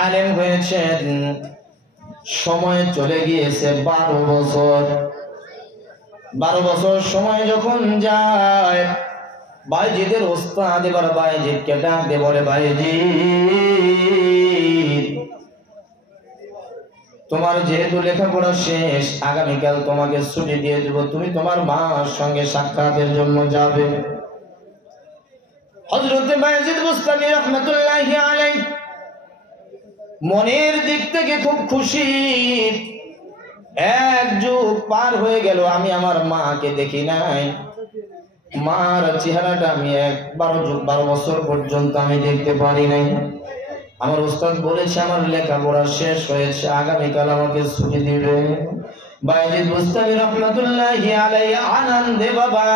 আলেম হয়েছেন, সময় চলে গিয়েছে 12 বছর। 12 বছর সময় যখন যায়, বাইজিদের ওস্তাদ এবার বাইজিদকে ডাক দিয়ে বলে, বাইজিদ, তোমার যেহেতু লেখাপড়া শেষ, আগামীকাল তোমাকে ছুটি দিয়ে দেব, তুমি তোমার মার সঙ্গে সাক্ষাতের জন্য যাবে। হযরত বাইজিদ বুস্তামি রাহমাতুল্লাহি আলাইহি মনের দিক থেকে খুব খুশি। এক যুগ পার হয়ে গেল, আমি আমার মাকে দেখি নাই, মার চেহারাটা আমি 12 বছর পর্যন্ত আমি দেখতে পারি নাই। আমার উস্তাদ বলেছে আমার লেখাপড়া শেষ হয়েছে, আগামীকাল আমাকে ছুটি দিবে। বাইজিদ বুস্তামি রাহমাতুল্লাহি আলাইহি আনন্দে বাবা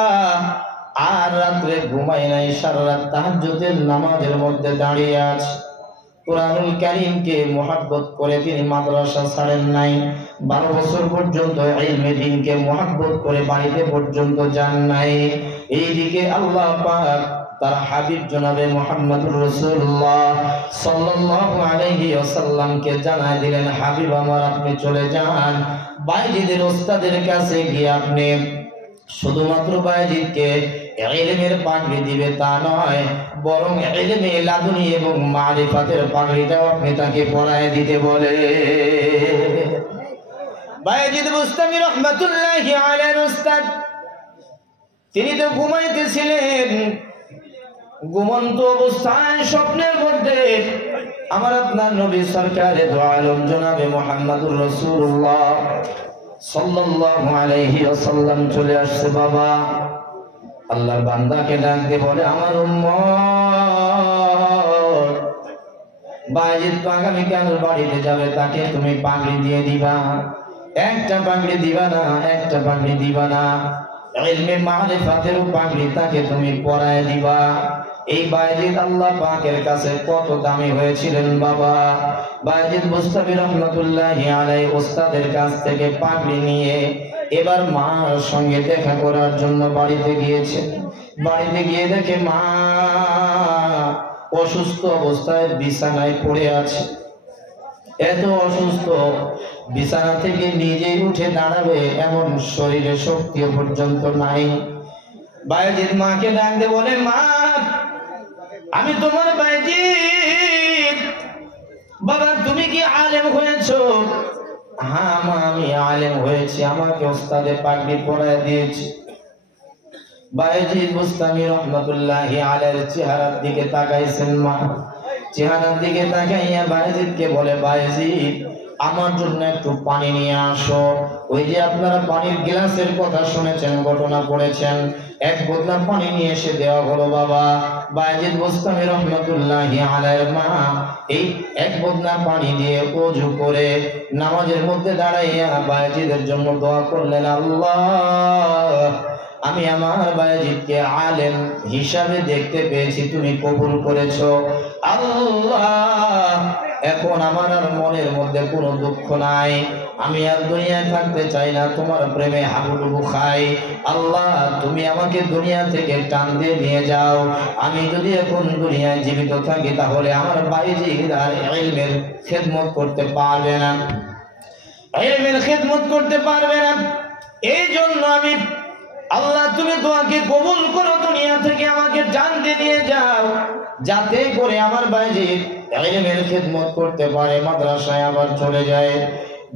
আর রাত্রে ঘুমাই নাই, সারা রাত তাহাজ্জুদের নামাজের মধ্যে দাঁড়িয়ে আছে। কুরআনুল কারীমকে মুহাব্বত করে তিনি মাদ্রাসা ছাড়েন নাই। 12 বছর পর্যন্ত ইলমে দ্বীনকে মুহাব্বত করে বাড়িতে পর্যন্ত যান নাই। এইদিকে আল্লাহ পাক তার হাবিব জনাবে মুহাম্মদুর রাসূলুল্লাহ সাল্লাল্লাহু আলাইহি ওয়াসাল্লামকে জানায় দিলেন, হাবিব আমার, আপনি চলে যান বাইজিদের ওস্তাদের কাছে গিয়ে আপনি শুধুমাত্র বাইজিদকে ইলমের পাগড়ি দিবে তা নয়, বরং ইলমে লাদুনী এবং মারিফাতের পাগড়িটাও আপনি তাকে পরায় দিতে বলে। বাইজিদ বুস্তামি রাহমাতুল্লাহি আলাইহি উস্তাদ তিনি তো ঘুমাইতেছিলেন, ঘুমন্ত অবস্থায় স্বপ্নের মধ্যে আমার আপনার নবী সরকারে দো আলম জনাবে মুহাম্মদুর রাসূলুল্লাহ সাল্লাল্লাহু আলাইহি ওয়াসাল্লাম চলে আসছে। বাবা আল্লাহর বান্দাকে ডাক দিয়ে বলে, আমার উম্মত বাইজিদ তো আগামীকাল বাড়িতে যাবে, তাকে তুমি পাগড়ি দিয়ে দিবা। একটা পাগড়ি দিবা না, একটা পাগড়ি দিবা না, ইলমে মারিফাতের পাগড়ি তাকে তুমি পরায় দিবা। এই বাইজিদ আল্লাহ পাকের কাছে কত দামি হয়েছিলেন বাবা। বাইজিদ বুস্তামি রাহমাতুল্লাহি আলাইহি ওস্তাদের কাছ থেকে পাগড়ি নিয়ে এবার মার সঙ্গে দেখা করার জন্য বাড়িতে গিয়েছে। বাড়িতে গিয়ে দেখে মা অসুস্থ অবস্থায় বিছানায় পড়ে আছে। এত অসুস্থ, বিছানা থেকে নিজেই উঠে দাঁড়াবে এমন শরীরে শক্তি পর্যন্ত নাই। বাইজিদ মাকে ডাক দিয়ে বলে, মা আমি তোমার বাইজিদ। বাবা তুমি কি আলেম হয়েছো? হ্যাঁ মা আমি আলেম হয়েছি, আমাকে ওস্তাদে পাগড়ি পরায় দিয়েছে। বাইজিদ বুস্তামি রাহমাতুল্লাহি আলাইহির চেহারার দিকে তাকাইছেন মা। চেহারার দিকে তাকাইয়া বাইজিদকে বলে, বাইজিদ আমার জন্য একটু পানি নিয়ে আসো। ওই যে আপনারা পানির গ্লাসের কথা শুনেছেন, ঘটনা পড়েছেন, এক বোতল পানি নিয়ে এসে দেওয়া হলো বাবা। বাইজিদ বুস্তামি রাহমাতুল্লাহি আলাইহির মা এই এক বোতল পানি দিয়ে ওযু করে নামাজের মধ্যে দাঁড়াইয়া বাইজিদের জন্য দোয়া করলেন, আল্লাহ আমি আমার বাইজিদকে আলেম হিসাবে দেখতে পেয়েছি, তুমি কবুল করেছো। আল্লাহ এখন আমার আর মনের মধ্যে কোনো দুঃখ নাই, আমি আর দুনিয়ায় থাকতে চাই না, তোমার প্রেমে হাবুডুবু খাই। আল্লাহ তুমি আমাকে দুনিয়া থেকে টান দিয়ে নিয়ে যাও। আমি যদি এখন দুনিয়ায় জীবিত থাকি তাহলে আমার বাইজিদ আর ইলমের খেদমত করতে পারবে না, ইলমের খেদমত করতে পারবে না। এই জন্য আমি আল্লাহ তুমি দোয়াকে কবুল করো, দুনিয়া থেকে আমাকে জানতে নিয়ে যাও, যাতে করে আমার বাইজিদ ইলমের খেদমত করতে পারে, মাদ্রাসায় আবার চলে যায়।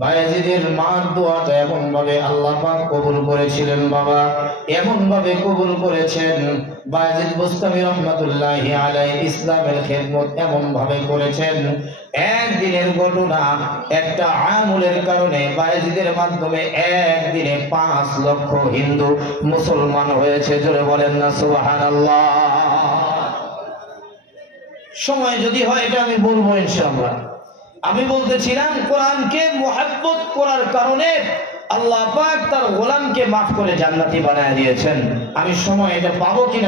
বাইজিদের মার দোয়াটা এমন ভাবে আল্লাহ পাক কবুল করেছিলেন বাবা, এমন ভাবে কবুল করেছেন। বাইজিদ বুস্তামি রাহমাতুল্লাহি আলাইহি ইসলামের খেদমত এমন ভাবে করেছেন। একদিনের ঘটনা, একটা আমলের কারণে বাইজিদের মাধ্যমে একদিনে 5 লক্ষ হিন্দু মুসলমান হয়েছে। জোরে বলেন না সুবহানাল্লাহ। সময় যদি হয় এটা আমি বলবো ইনশাআল্লাহ। আমি বলতেছিলাম কোরআনকে মুহাব্বত করার কারণে আল্লাহ পাক তার গোলামকে মাফ করে জান্নাতি বানায় দিয়েছেন। আমি সময় এটা পাবো কিনা